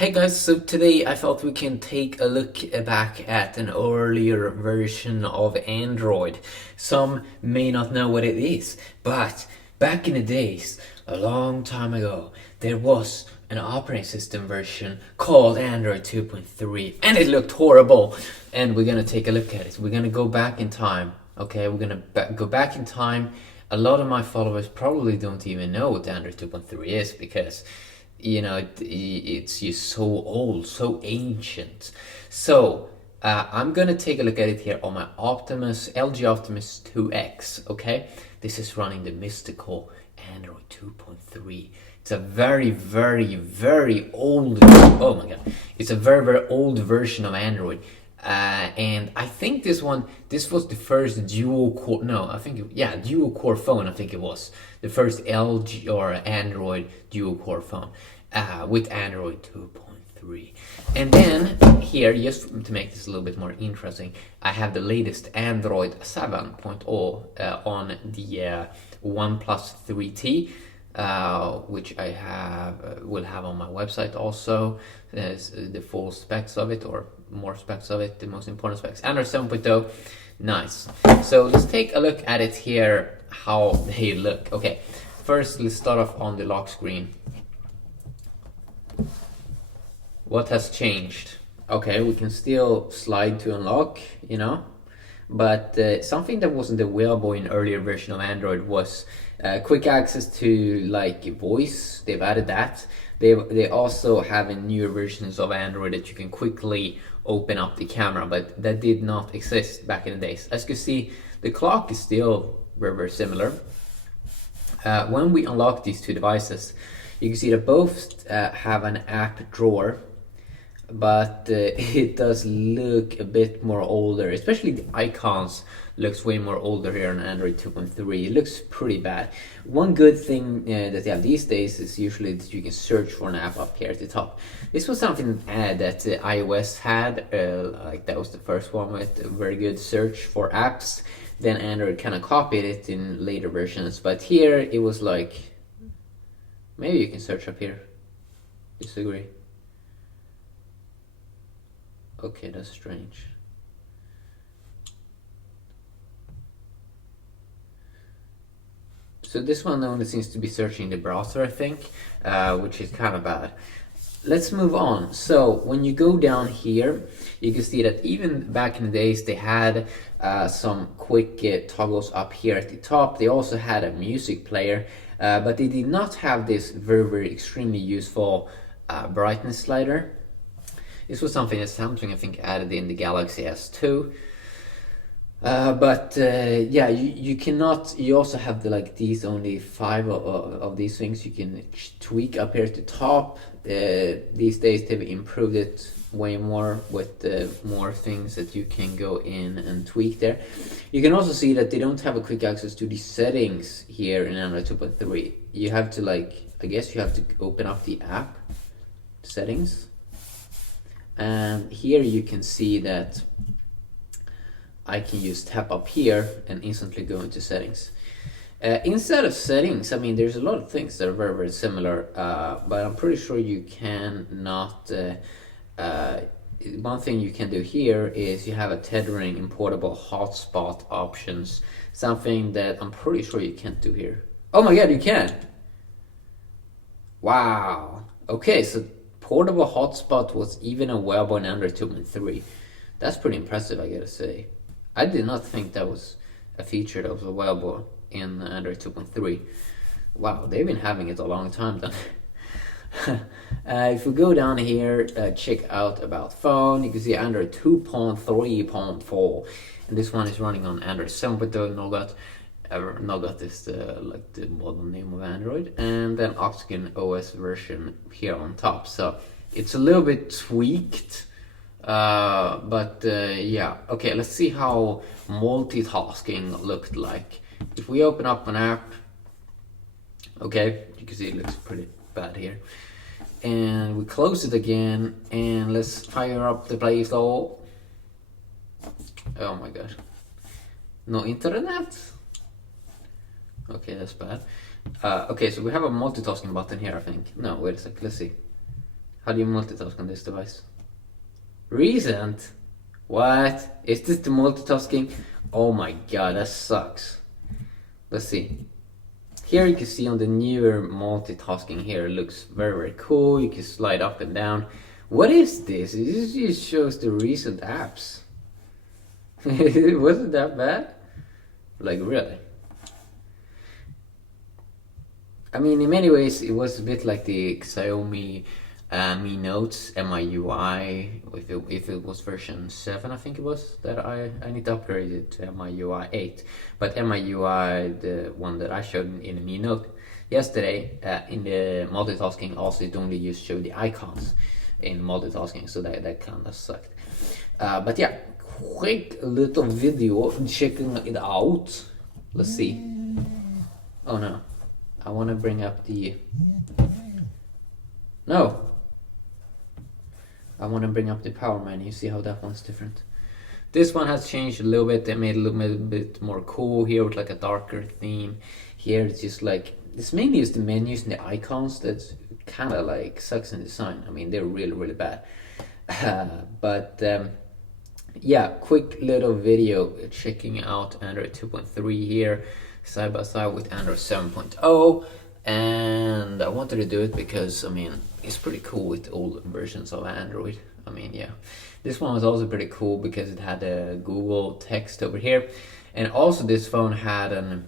Hey guys, so today I thought we can take a look back at an earlier version of Android. Some may not know what it is, but back in the days, a long time ago, there was an operating system version called Android 2.3 and it looked horrible. And we're gonna take a look at it. We're gonna go back in time. Okay, we're gonna go back in time. A lot of my followers probably don't even know what Android 2.3 is because it's just so old, so ancient. So I'm gonna take a look at it here on my LG Optimus 2X. Okay, this is running the mystical Android 2.3. It's a very, very, very old. Oh my god! It's a very, very old version of Android. And I think this was the first dual core. No, I think dual core phone. I think it was the first LG or Android dual core phone with Android 2.3. And then here, just to make this a little bit more interesting, I have the latest Android 7.0 on the OnePlus 3T. Which I will have on my website also. The full specs of it, or more specs of it, the most important specs. Android 7.0, nice. So let's take a look at it here, how they look. Okay, first let's start off on the lock screen. What has changed? Okay, we can still slide to unlock, but something that wasn't available in earlier version of Android was quick access to like voice. They've added that. They also have in newer versions of Android that you can quickly open up the camera, but that did not exist back in the days. As you can see, the clock is still very, very similar. When we unlock these two devices, you can see that both have an app drawer, but it does look a bit more older, especially the icons looks way more older here on Android 2.3. It looks pretty bad. One good thing that they have these days is usually that you can search for an app up here at the top. This was something that iOS had, like that was the first one with a very good search for apps. Then Android kind of copied it in later versions, but here it was like, maybe you can search up here. Disagree. Okay, that's strange. So this one only seems to be searching the browser, I think, which is kind of bad. Let's move on. So when you go down here, you can see that even back in the days, they had some quick toggles up here at the top. They also had a music player, but they did not have this very, very extremely useful brightness slider. This was something that Samsung, I think, added in the Galaxy S2. But you cannot. You also have these only 5 of these things you can tweak up here at the top. These days they've improved it way more with more things that you can go in and tweak there. You can also see that they don't have a quick access to the settings here in Android 2.3. You have to I guess you have to open up the app settings. And here you can see that I can just tap up here and instantly go into settings. Instead of settings, I mean, there's a lot of things that are very, very similar, but I'm pretty sure you cannot. One thing you can do here is you have a tethering and portable hotspot options, something that I'm pretty sure you can't do here. Oh my god, you can! Wow. Okay, so portable hotspot was even available in Android 2.3. That's pretty impressive, I gotta say. I did not think that was a feature that was available in Android 2.3. Wow, they've been having it a long time then. If we go down here, check out about phone, you can see Android 2.3.4, and this one is running on Android 7.0 Nougat. Nougat is the modern name of Android, and then Lockscreen OS version here on top. So it's a little bit tweaked, but yeah. Okay, let's see how multitasking looked like. If we open up an app, okay, you can see it looks pretty bad here. And we close it again, and let's fire up the Play Store. Oh my god, no internet. Okay, that's bad. Okay, so we have a multitasking button here, I think. No, wait a sec, let's see. How do you multitask on this device? Recent? What? Is this the multitasking? Oh my god, that sucks. Let's see. Here you can see on the newer multitasking here, it looks very, very cool. You can slide up and down. What is this? It just shows the recent apps. Wasn't that bad? Like, really? I mean, in many ways, it was a bit like the Xiaomi Mi Notes MIUI. If it was version 7, I think it was, that I need to upgrade it to MIUI 8. But MIUI, the one that I showed in the Mi Note yesterday, in the multitasking, also it only just showed the icons in multitasking, so that kind of sucked. But yeah, quick little video checking it out. Let's see. Oh no. I want to bring up the... No! I want to bring up the power menu, see how that one's different. This one has changed a little bit. They made it look a bit more cool here with like a darker theme. Here it's just like... This mainly is the menus and the icons that kind of like sucks in design. I mean, they're really, really bad. Yeah, quick little video checking out Android 2.3 here, side by side with Android 7.0, and I wanted to do it because, I mean, it's pretty cool with old versions of Android. I mean, yeah. This one was also pretty cool because it had a Google text over here, and also this phone had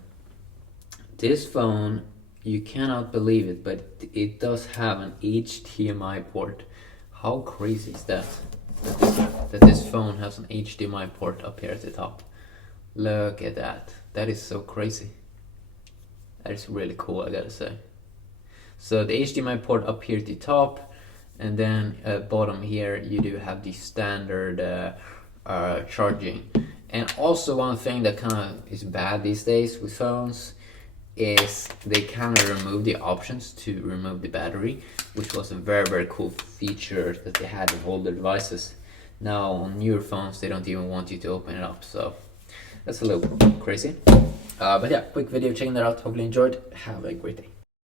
this phone, you cannot believe it, but it does have an HDMI port. How crazy is that? That this phone has an HDMI port up here at the top. Look at that. That is so crazy. That is really cool, I gotta say. So the HDMI port up here at the top, and then at bottom here you do have the standard charging. And also one thing that kind of is bad these days with phones is they kind of remove the options to remove the battery, which was a very, very cool feature that they had in older devices. Now on newer phones they don't even want you to open it up, so that's a little crazy. But yeah, quick video checking that out. Hopefully you enjoyed. Have a great day.